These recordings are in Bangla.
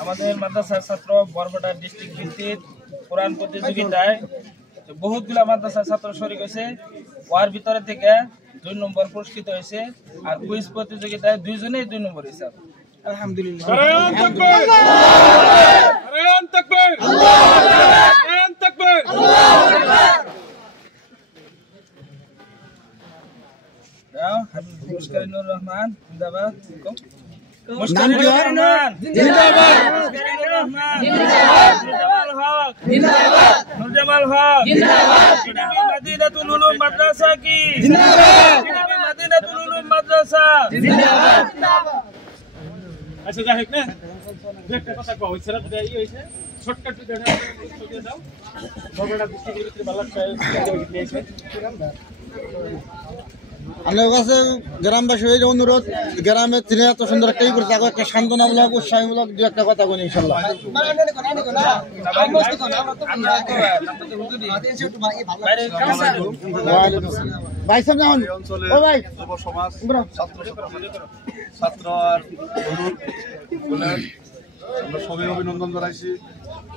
আমাদের মাদ্রাসার ছাত্র বরপেটা ডিস্ট্রিক্ট ভিত্তিক কোরআন প্রতিযোগিতায় বহুতগুলা মাদ্রাসার ছাত্র শরীক হয়েছে। ওয়ার ভিতরে থেকে 2 নম্বর পুরস্কৃত হয়েছে। আর কুইজ প্রতিযোগিতায় 2 জনেই 2 নম্বর হয়েছে। আলহামদুলিল্লাহ। মুশকারিনুর রহমান জিন্দাবাদ। মুশকারিনুর রহমান জিন্দাবাদ। মুশকারিনুর রহমান জিন্দাবাদ। নুরজামাল হক জিন্দাবাদ। নুরজামাল হক জিন্দাবাদ। পিডিবি মদিনাতুল উলুম মাদ্রাসা কি জিন্দাবাদ। পিডিবি মদিনাতুল উলুম মাদ্রাসা জিন্দাবাদ। আচ্ছা যাই হোক না, একটা কথা কও, ওই ছেলেটা এই হইছে শর্টকাট দিয়ে দাও। বরপেটা ডিস্ট্রিক্টের ভিতরে বালাট পেয়েছে। আমার কাছে গ্রামবাসী অনুরোধ, গ্রামের তিনি এত সুন্দর একটাই করছে, একটা সান্ত্বনামূলক উৎসাহমূলক দু একটা কথা বলি ইনশাল্লাহ। ভাই সাহেব যেমন ও ভাই ছাত্র আর আমরা সবাই অভিনন্দন জানাইছি।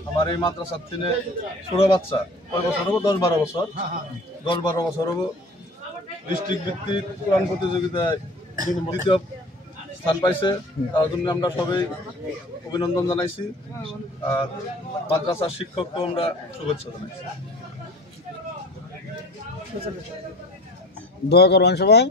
আমার এই মাদ্রাসার থেকে ছোট বাচ্চা কয় বছর হবো? 10-12 বছর। 10-12 বছর হবো ডিস্ট্রিক্ট ভিত্তিক কোরআন প্রতিযোগিতায় 2য় স্থান পাইছে। তার জন্য আমরা সবাই অভিনন্দন জানাইছি। আর মাদ্রাসার শিক্ষককে আমরা শুভেচ্ছা জানাইছি। দোয়া করবেন সবাই।